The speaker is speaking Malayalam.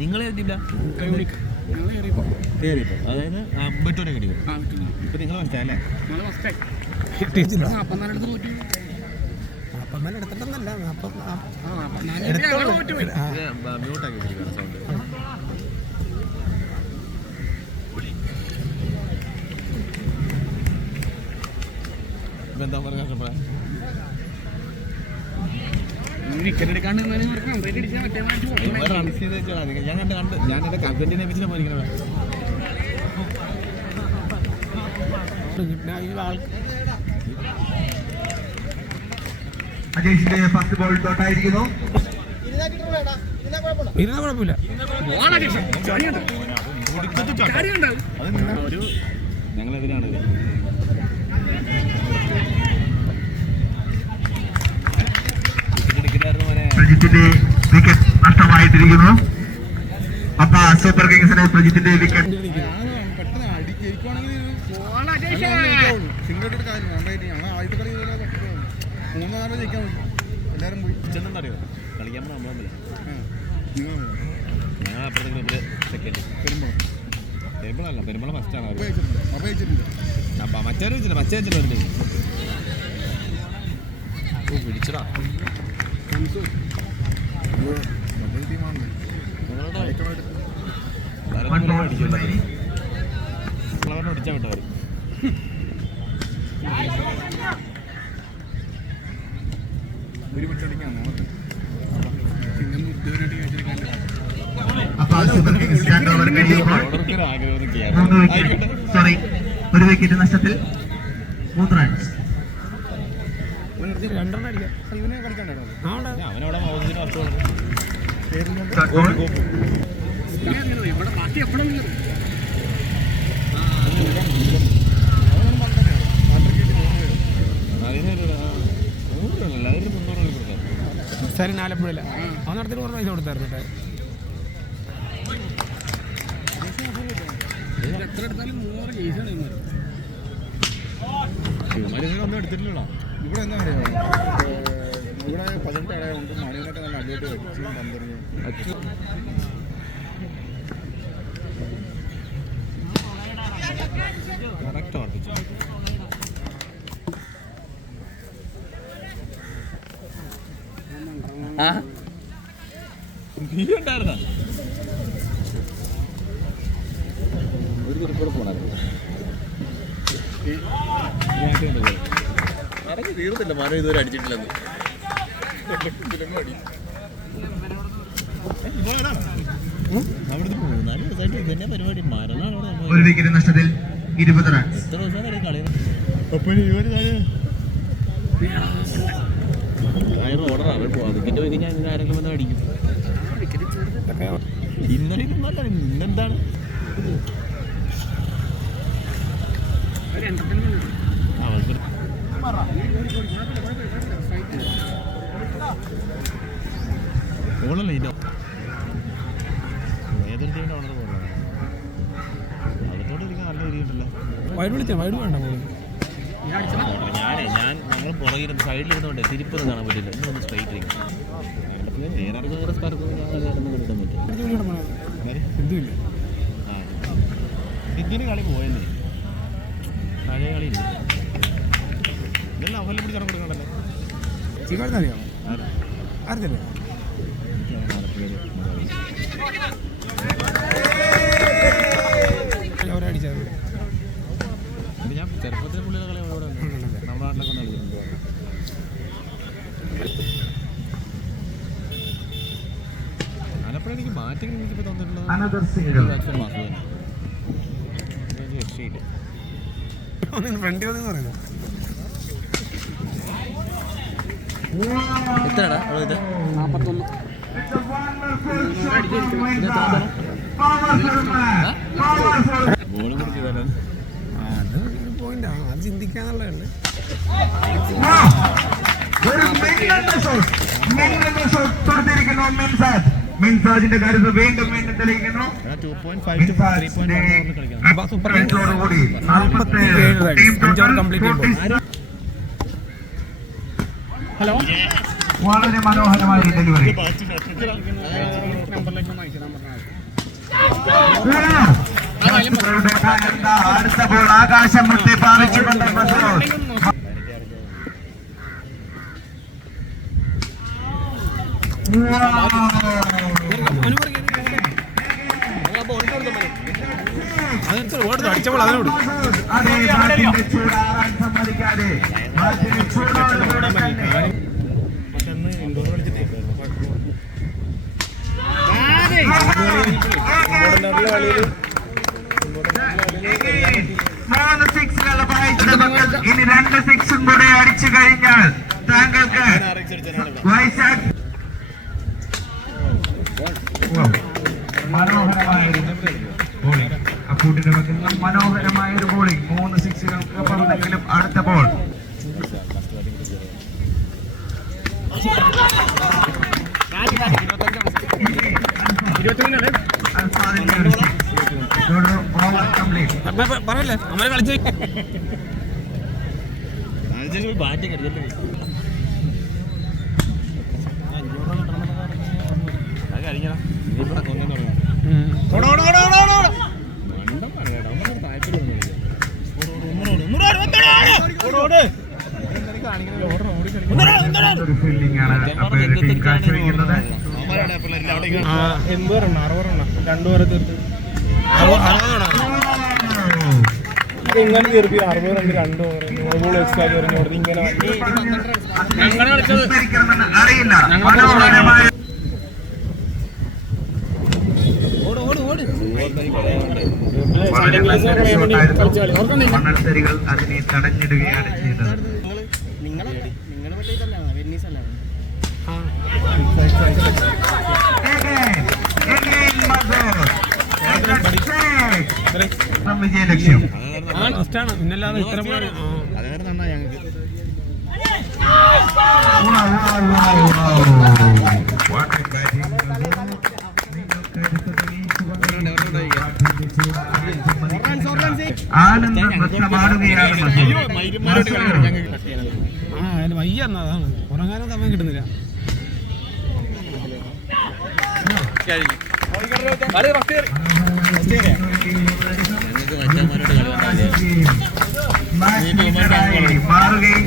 നിങ്ങൾ എഴുതിയില്ല, അതായത് ബെറ്റോനെ കിട്ടിയത്. ഇപ്പൊ നിങ്ങൾ മനസ്സിലല്ലേ മ്യൂട്ടാക്കി സൗണ്ട്. എന്താ പറയുക ഞാൻ കണ്ട് ഞാൻ എന്റെ കമ്പറ്റിനെ വെച്ചിട്ട് പോയിരിക്കണ അജേഷിന്റെ ഫസ്റ്റ് ബോൾ തൊട്ടായിരിക്കുന്നു. ഞങ്ങളെതിരാണ് പ്രജിത്തിന്റെ വിക്കറ്റ് നഷ്ടമായിട്ടിരിക്കുന്നു. അപ്പൊ സൂപ്പർ കിങ്സിന് പ്രജിത്തിന്റെ വിക്കറ്റ്. കളിക്കാൻ ഞങ്ങൾ അപ്പുറത്തെ സെക്കൻഡ് പെരുമ്പളല്ല, പെരുമ്പള ഫസ്റ്റാണ്. മറ്റേ വെച്ചില്ല, മറ്റേ വെച്ചില്ല പിടിച്ചടാ. പിടിച്ചാ വിട്ടവർ ഒരു വിക്കറ്റ് നഷ്ടത്തിൽ 3 റൺസ്. അവനവിടെ മൗലിന് വസ്തു സരി ആലപ്പുഴയില്ല അവനടത്തിന് കുറച്ച് പൈസ കൊടുത്തായിരുന്നു കേട്ടോ. ഒന്നും എടുത്തിട്ടില്ല. ഇവിടെ എന്താ പറയുക, ഇവിടെ 18 അടയുണ്ട്. മണിയൊക്കെ നല്ല അടിയായിട്ട് വെച്ച് പന്തറിഞ്ഞ് കറക്റ്റ് ഓർപ്പിച്ചു. നീ ഉണ്ടായിരുന്ന ഒരു കുറിപ്പോടെ പോണായിരുന്നു. അറിഞ്ഞു തീർന്നില്ല മരം ഇതുവരെ അടിച്ചിട്ടില്ലെന്ന്. അവിടുന്ന് പോകും 4 ദിവസമായിട്ട് ഇതന്നെ പരിപാടി. മരണമാണ് ഒരു വിക്കറ്റ് നഷ്ടത്തിൽ 20 റൺസ്. എത്ര ദിവസം കളി ഓർഡർ അവർ വിക്കറ്റ് പോയി കഴിഞ്ഞാൽ ഇന്ന് ആരെങ്കിലും വന്ന് അടിക്കും. ഇന്നലെ ഇതൊന്നുമല്ല, ഇന്നെന്താണ് അവർക്ക് ഓണല്ലേ ഇന്നോ ഏതൊരു ടീമിൻ്റെ ഓണർ പോകുന്നത് അതിനോട് എനിക്ക് നല്ല രീതിയുണ്ടല്ലോ. വൈഡ് വിളിച്ചാൽ വൈഡ് വേണ്ട പോലും. ഞങ്ങൾ പുറകിരുന്ന് സൈഡിലിരുന്നുകൊണ്ട് തിരിപ്പൊന്നും കാണാൻ പറ്റില്ല. ഇന്നൊന്ന് സ്ട്രൈറ്റ് ഇരിക്കും. വേറെ ആർക്കും വേറെ സ്ഥലത്തൊന്നും ഞങ്ങൾ കിടന്ന് കളിക്കാൻ പറ്റും. എന്തുമില്ല ആ സിദ്ധിന് കളി പോയല്ലേ, പഴയ കളി ഇല്ല. ഇതെല്ലാം അവലിൽ പിടിച്ച് കൊടുക്കണ്ടല്ലേ. അറിയാമോ ആർക്കല്ലേ അവരടിച്ചത്. ഞാൻ ചെറുപ്പത്തിലെ പുള്ളിയുടെ കളി അവിടെ നമ്മുടെ നാട്ടിലൊക്കെ ഒന്ന് കളിക്കുന്നുണ്ട്. ആലപ്പുഴ എനിക്ക് ബാറ്റിംഗ് എനിക്കിപ്പോൾ തന്നിട്ടുള്ളത് രക്ഷയില്ല. ഫ്രണ്ട് പറയുന്നത് എത്രടാ ഇത് 41 ബോൾ പിടിച്ചതല്ല. അത് പോയിന്റ് ആണ്, അത് ചിന്തിക്കാന്നുള്ളതല്ലേ. മിൻസാജിന്റെ കാര്യത്തിൽ വീണ്ടും വീണ്ടും തെളിയിക്കുന്നു. സൂപ്പർ കൂടി 47 കംപ്ലീറ്റ് ചെയ്യുമ്പോൾ. ഹലോ വളരെ മനോഹരമായ ഡെലിവറി. അടുത്ത ബോൾ ആകാശം മുട്ടി പാലിച്ചുകൊണ്ട് മസൂദ്. അടിച്ചപ്പോൾ അതിനോട് അതേ ബാറ്റിന്റെ ചൂടാറാൻ സമ്മതിക്കാതെ ബാറ്റിന്റെ ചൂടോടുകൂടെ തന്നെ മൂന്ന് സിക്സുകൾ വായിച്ചത്. ഇനി 2 സിക്സും കൂടെ അടിച്ചു കഴിഞ്ഞാൽ താങ്കൾക്ക് വൈശാഖ് മനോഹരമായൊരു ബോളിംഗ്. അക്കൂട്ടിന്റെ പക്കൽ നിന്നും മനോഹരമായൊരു ബോളിംഗ്. 3 സിക്സുകൾക്ക് അപ്പുറത്തെങ്കിലും അടുത്ത ബോൾ. Over complete. പറയല്ലേ നമ്മളെ കളിച്ചു ബാറ്റിംഗ് എടുത്തിട്ട് കഴിഞ്ഞാ ഒരു ഫീൽഡിംഗ് ആണ് അപ്പോൾ ടീം കാഴ്ചവെക്കുന്നത്. 80 റണ്ണ് 60 റണ്ണ് 2 ഓവർ തീർത്ത് 60 ഇങ്ങനെ തീർത്തി 60 റണ്ണ് 2 ഓവർ 100 ബോൾ എക്സ്ട്രാ എറിഞ്ഞു കൊടുത്ത് ഇങ്ങനെ വിസ്മരിക്കണമെന്ന് അറിയില്ല. മനോഹരമായ മണൽത്തരികൾ അതിനെ തടഞ്ഞിടുകയാണ് ചെയ്തത്. വിജയലക്ഷ്യം. പിന്നല്ലാതെ ഇത്ര ആനന്ദം നൃത്തമാടുകയാണ് വയ്യ അതാണ് ഉറങ്ങാനും സമയം കിട്ടുന്നില്ല. മാറുകയും